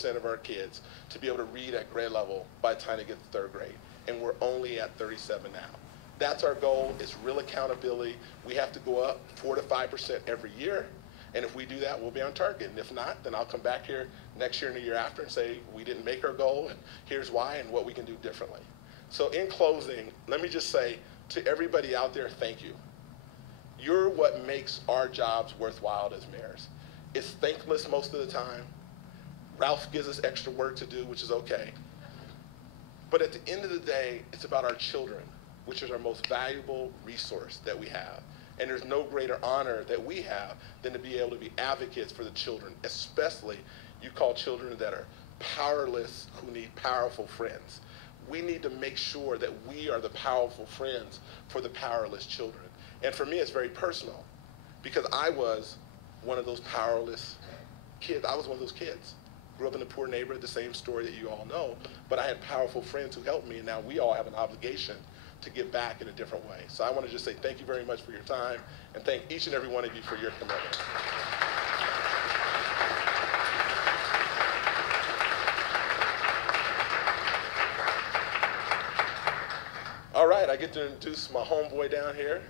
40% of our kids to be able to read at grade level by the time they get to third grade. And we're only at 37 now. That's our goal. It's real accountability. We have to go up 4 to 5% every year. And if we do that, we'll be on target. And if not, then I'll come back here next year and the year after and say, we didn't make our goal, and here's why and what we can do differently. So in closing, let me just say to everybody out there, thank you. You're what makes our jobs worthwhile as mayors. It's thankless most of the time. Ralph gives us extra work to do, which is okay. But at the end of the day, it's about our children, which is our most valuable resource that we have. And there's no greater honor that we have than to be able to be advocates for the children, especially you call children that are powerless who need powerful friends. We need to make sure that we are the powerful friends for the powerless children. And for me, it's very personal because I was one of those powerless kids. I was one of those kids. Grew up in a poor neighborhood, the same story that you all know, but I had powerful friends who helped me, and now we all have an obligation to give back in a different way. So I want to just say thank you very much for your time, and thank each and every one of you for your commitment. All right, I get to introduce my homeboy down here.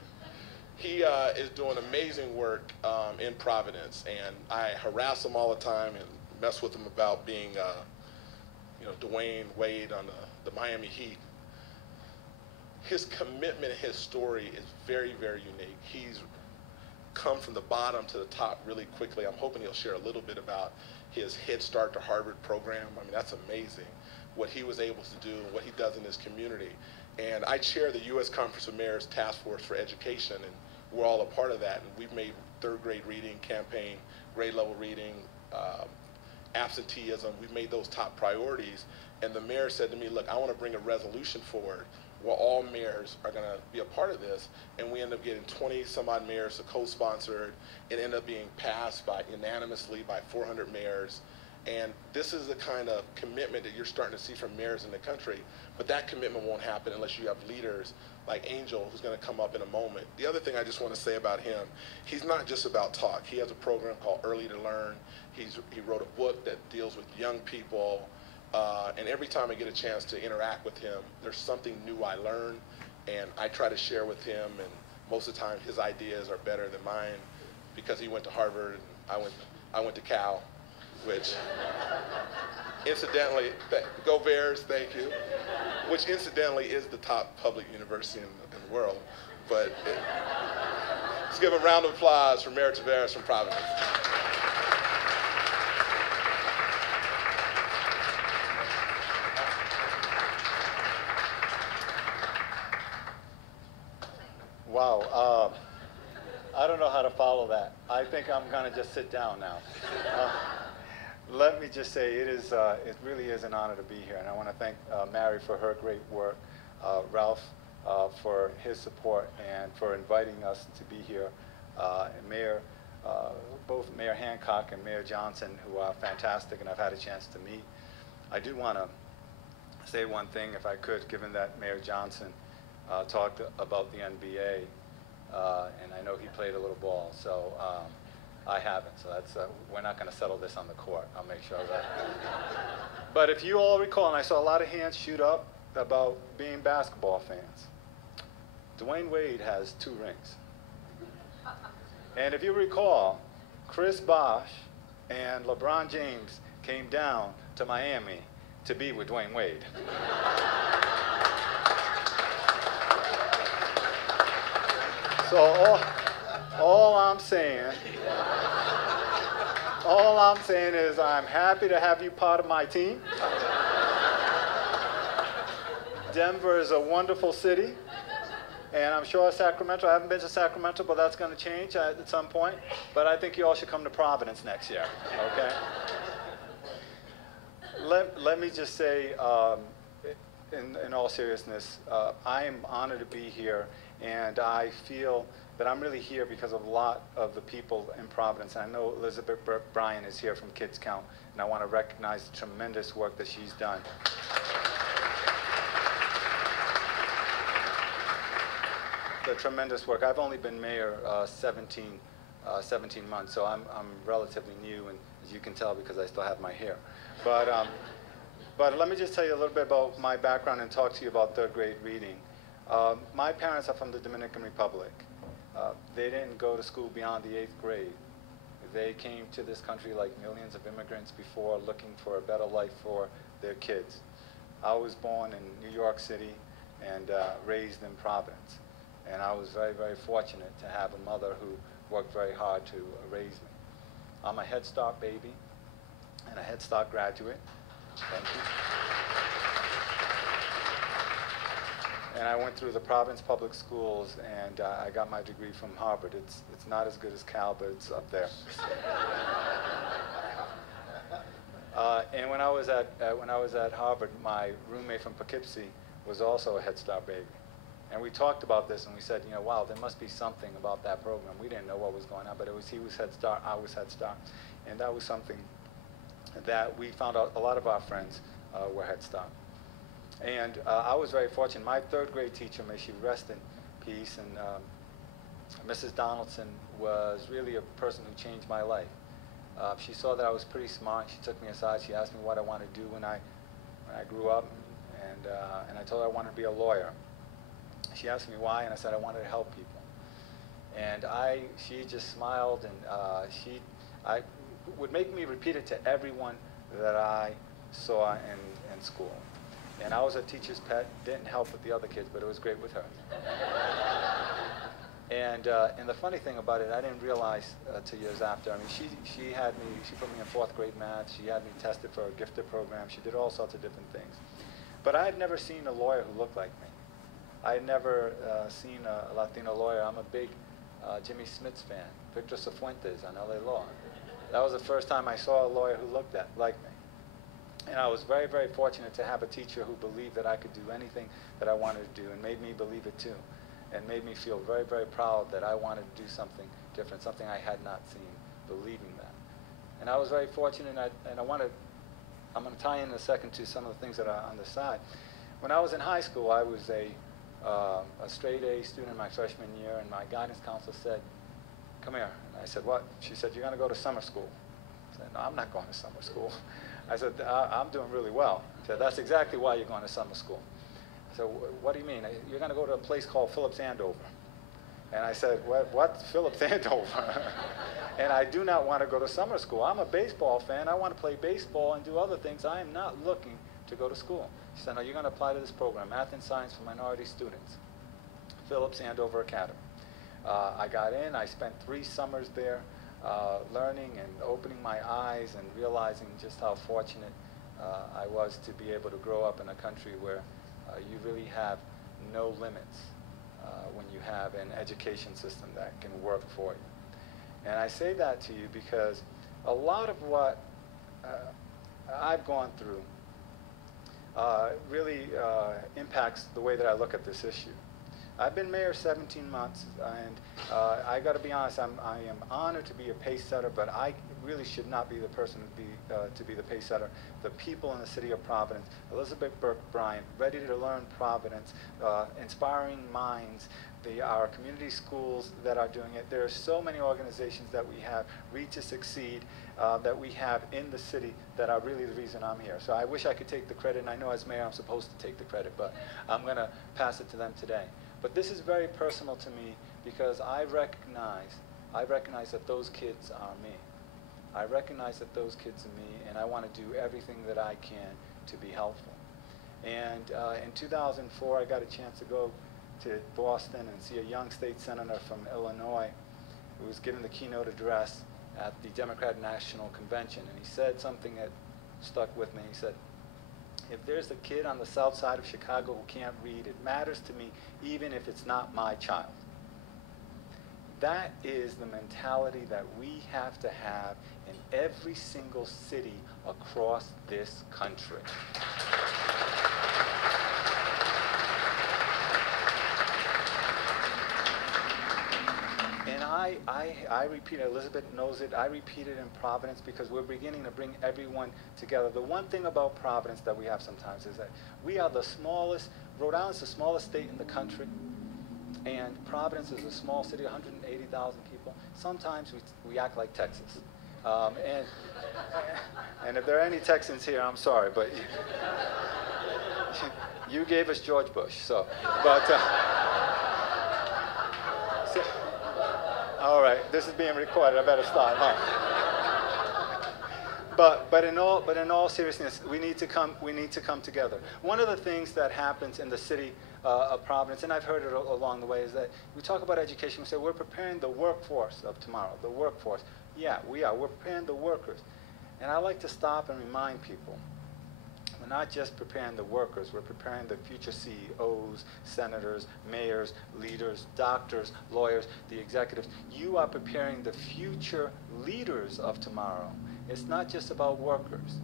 He is doing amazing work in Providence, and I harass him all the time and mess with him about being, Dwayne Wade on the Miami Heat. His commitment, his story is very, very unique. He's come from the bottom to the top really quickly. I'm hoping he'll share a little bit about his Head Start to Harvard program. I mean, that's amazing, what he was able to do and what he does in his community. And I chair the U.S. Conference of Mayors Task Force for Education, and we're all a part of that. And we've made third grade reading campaign, grade level reading, absenteeism. We've made those top priorities. And the mayor said to me, look, I want to bring a resolution forward where all mayors are going to be a part of this. And we end up getting 20 some odd mayors to co-sponsor it. It ended up being passed unanimously by 400 mayors. And this is the kind of commitment that you're starting to see from mayors in the country. But that commitment won't happen unless you have leaders like Angel, who's going to come up in a moment. The other thing I just want to say about him, he's not just about talk. He has a program called Early to Learn. He wrote a book that deals with young people. And every time I get a chance to interact with him, there's something new I learn. And I try to share with him. And most of the time, his ideas are better than mine because he went to Harvard and I went to Cal, which incidentally, go Bears, thank you, which incidentally is the top public university in the world. But let's give a round of applause for Mayor Taveras from Providence. Wow, I don't know how to follow that. I think I'm gonna just sit down now. Let me just say it really is an honor to be here, and I want to thank Mary for her great work, Ralph for his support and for inviting us to be here, and both Mayor Hancock and Mayor Johnson, who are fantastic and I've had a chance to meet. I do want to say one thing, if I could, given that Mayor Johnson talked about the NBA, and I know he played a little ball, so I haven't, so that's we're not going to settle this on the court. I'll make sure of that. But if you all recall, and I saw a lot of hands shoot up about being basketball fans, Dwayne Wade has 2 rings. And if you recall, Chris Bosh and LeBron James came down to Miami to be with Dwayne Wade. So all I'm saying is I'm happy to have you part of my team. Denver is a wonderful city, and I'm sure Sacramento, I haven't been to Sacramento, but that's going to change at some point. But I think you all should come to Providence next year, okay? Let me just say, in all seriousness, I am honored to be here, and I feel that I'm really here because of a lot of the people in Providence. I know Elizabeth Bryan is here from Kids Count, and I want to recognize the tremendous work that she's done. The tremendous work. I've only been mayor 17 months, so I'm relatively new, and As you can tell because I still have my hair. But let me just tell you a little bit about my background and talk to you about third grade reading. My parents are from the Dominican Republic. They didn't go to school beyond the 8th grade. They came to this country like millions of immigrants before, looking for a better life for their kids. I was born in New York City and raised in Providence. And I was very, very fortunate to have a mother who worked very hard to raise me. I'm a Head Start baby and a Head Start graduate. Thank you. And I went through the Providence Public Schools, and I got my degree from Harvard. It's not as good as Cal, but it's up there. And when I was at Harvard, my roommate from Poughkeepsie was also a Head Start baby. And we talked about this, and we said, you know, wow, there must be something about that program. We didn't know what was going on, but he was Head Start, I was Head Start. And that was something that we found out a lot of our friends were Head Start. And I was very fortunate. My third grade teacher, may she rest in peace, and Mrs. Donaldson was really a person who changed my life. She saw that I was pretty smart. She took me aside. She asked me what I wanted to do when I grew up, and I told her I wanted to be a lawyer. She asked me why, and I said I wanted to help people. And she just smiled, and she would make me repeat it to everyone that I saw in school. And I was a teacher's pet. Didn't help with the other kids, but it was great with her. And the funny thing about it, I didn't realize 2 years after. I mean, she put me in 4th grade math. She had me tested for a gifted program. She did all sorts of different things. But I had never seen a lawyer who looked like me. I had never seen a Latino lawyer. I'm a big Jimmy Smits fan, Victor Cifuentes on LA Law. That was the first time I saw a lawyer who looked like me. And I was very, very fortunate to have a teacher who believed that I could do anything that I wanted to do, and made me believe it too, and made me feel very, very proud that I wanted to do something different, something I had not seen, believing that. And I was very fortunate, and I'm going to tie in a second to some of the things that are on the side. When I was in high school, I was a straight A student my freshman year, and my guidance counselor said, "Come here." And I said, "What?" She said, "You're going to go to summer school." I said, "No, I'm not going to summer school." I said, "I'm doing really well." She said, "That's exactly why you're going to summer school." I said, "What do you mean?" "You're going to go to a place called Phillips Andover." And I said, "What's Phillips Andover?" "And I do not want to go to summer school. I'm a baseball fan. I want to play baseball and do other things. I am not looking to go to school." She said, "No, you're going to apply to this program, Math and Science for Minority Students, Phillips Andover Academy." I got in. I spent 3 summers there learning and opening my eyes and realizing just how fortunate I was to be able to grow up in a country where you really have no limits when you have an education system that can work for you. And I say that to you because a lot of what I've gone through really impacts the way that I look at this issue. I've been mayor 17 months, and I got to be honest, I am honored to be a pace setter, but I really should not be the person to be the pace setter. The people in the city of Providence, Elizabeth Burke Bryant, Ready to Learn Providence, Inspiring Minds, our community schools that are doing it. There are so many organizations that we have, Read to Succeed, that we have in the city that are really the reason I'm here. So I wish I could take the credit, and I know as mayor I'm supposed to take the credit, but I'm going to pass it to them today. But this is very personal to me because I recognize that those kids are me. I recognize that those kids are me, and I want to do everything that I can to be helpful. And in 2004, I got a chance to go to Boston and see a young state senator from Illinois who was giving the keynote address at the Democratic National Convention. And he said something that stuck with me. He said, "If there's a kid on the south side of Chicago who can't read, it matters to me even if it's not my child." That is the mentality that we have to have in every single city across this country. And I repeat it, Elizabeth knows it, I repeat it in Providence because we're beginning to bring everyone together. The one thing about Providence that we have sometimes is that we are the smallest, Rhode Island's the smallest state in the country, and Providence is a small city, 180,000 people. Sometimes we act like Texas. And if there are any Texans here, I'm sorry, but you gave us George Bush, so, but, so, all right, this is being recorded, I better start, huh? But in all seriousness, we need to come together. One of the things that happens in the city of Providence, and I've heard it along the way, is that we talk about education. We say we're preparing the workforce of tomorrow. The workforce. Yeah, we are. We're preparing the workers. And I like to stop and remind people, we're not just preparing the workers. We're preparing the future CEOs, senators, mayors, leaders, doctors, lawyers, the executives. You are preparing the future leaders of tomorrow. It's not just about workers.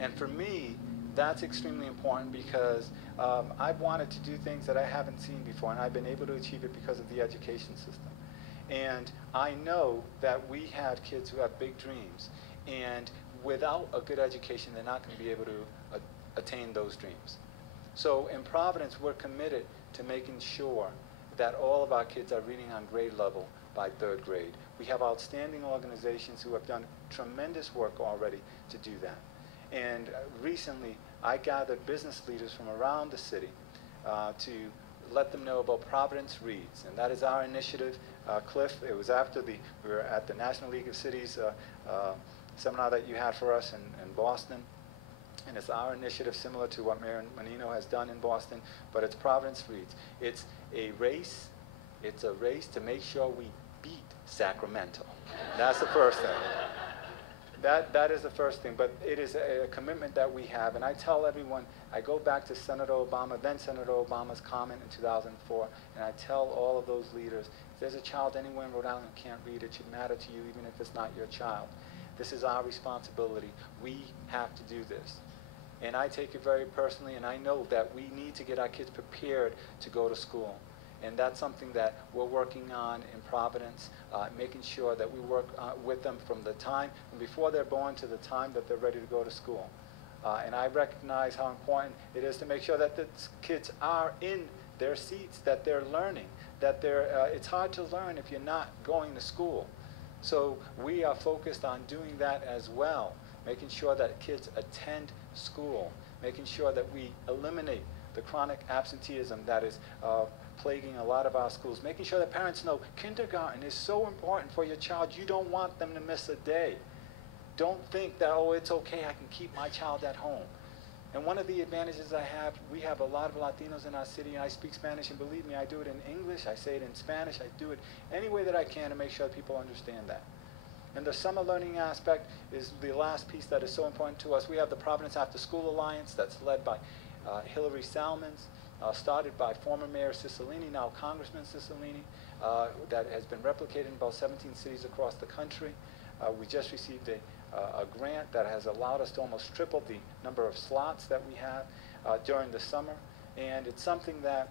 And for me, that's extremely important because I've wanted to do things that I haven't seen before, and I've been able to achieve it because of the education system. And I know that we have kids who have big dreams, and without a good education, they're not going to be able to attain those dreams. So in Providence, we're committed to making sure that all of our kids are reading on grade level by 3rd grade. We have outstanding organizations who have done tremendous work already to do that. And recently, I gathered business leaders from around the city to let them know about Providence Reads. And that is our initiative. Cliff, it was after we were at the National League of Cities seminar that you had for us in Boston. And it's our initiative similar to what Mayor Menino has done in Boston, but it's Providence Reads. It's a race to make sure we beat Sacramento. That's the first thing. That is the first thing, but it is a commitment that we have, and I tell everyone, I go back to Senator Obama, then Senator Obama's comment in 2004, and I tell all of those leaders, if there's a child anywhere in Rhode Island who can't read, it should matter to you even if it's not your child. This is our responsibility. We have to do this. And I take it very personally, and I know that we need to get our kids prepared to go to school. And that's something that we're working on in Providence, making sure that we work with them from the time before they're born to the time that they're ready to go to school. And I recognize how important it is to make sure that the kids are in their seats, that they're learning, that it's hard to learn if you're not going to school. So we are focused on doing that as well, making sure that kids attend school, making sure that we eliminate the chronic absenteeism that is plaguing a lot of our schools, making sure that parents know kindergarten is so important for your child. You don't want them to miss a day. Don't think that, oh, it's okay, I can keep my child at home. And one of the advantages I have, we have a lot of Latinos in our city, and I speak Spanish, and believe me, I do it in English, I say it in Spanish, I do it any way that I can to make sure that people understand that. And the summer learning aspect is the last piece that is so important to us. We have the Providence After School Alliance that's led by Hillary Salmons, started by former Mayor Cicilline, now Congressman Cicilline, that has been replicated in about 17 cities across the country. We just received a grant that has allowed us to almost triple the number of slots that we have during the summer. And it's something that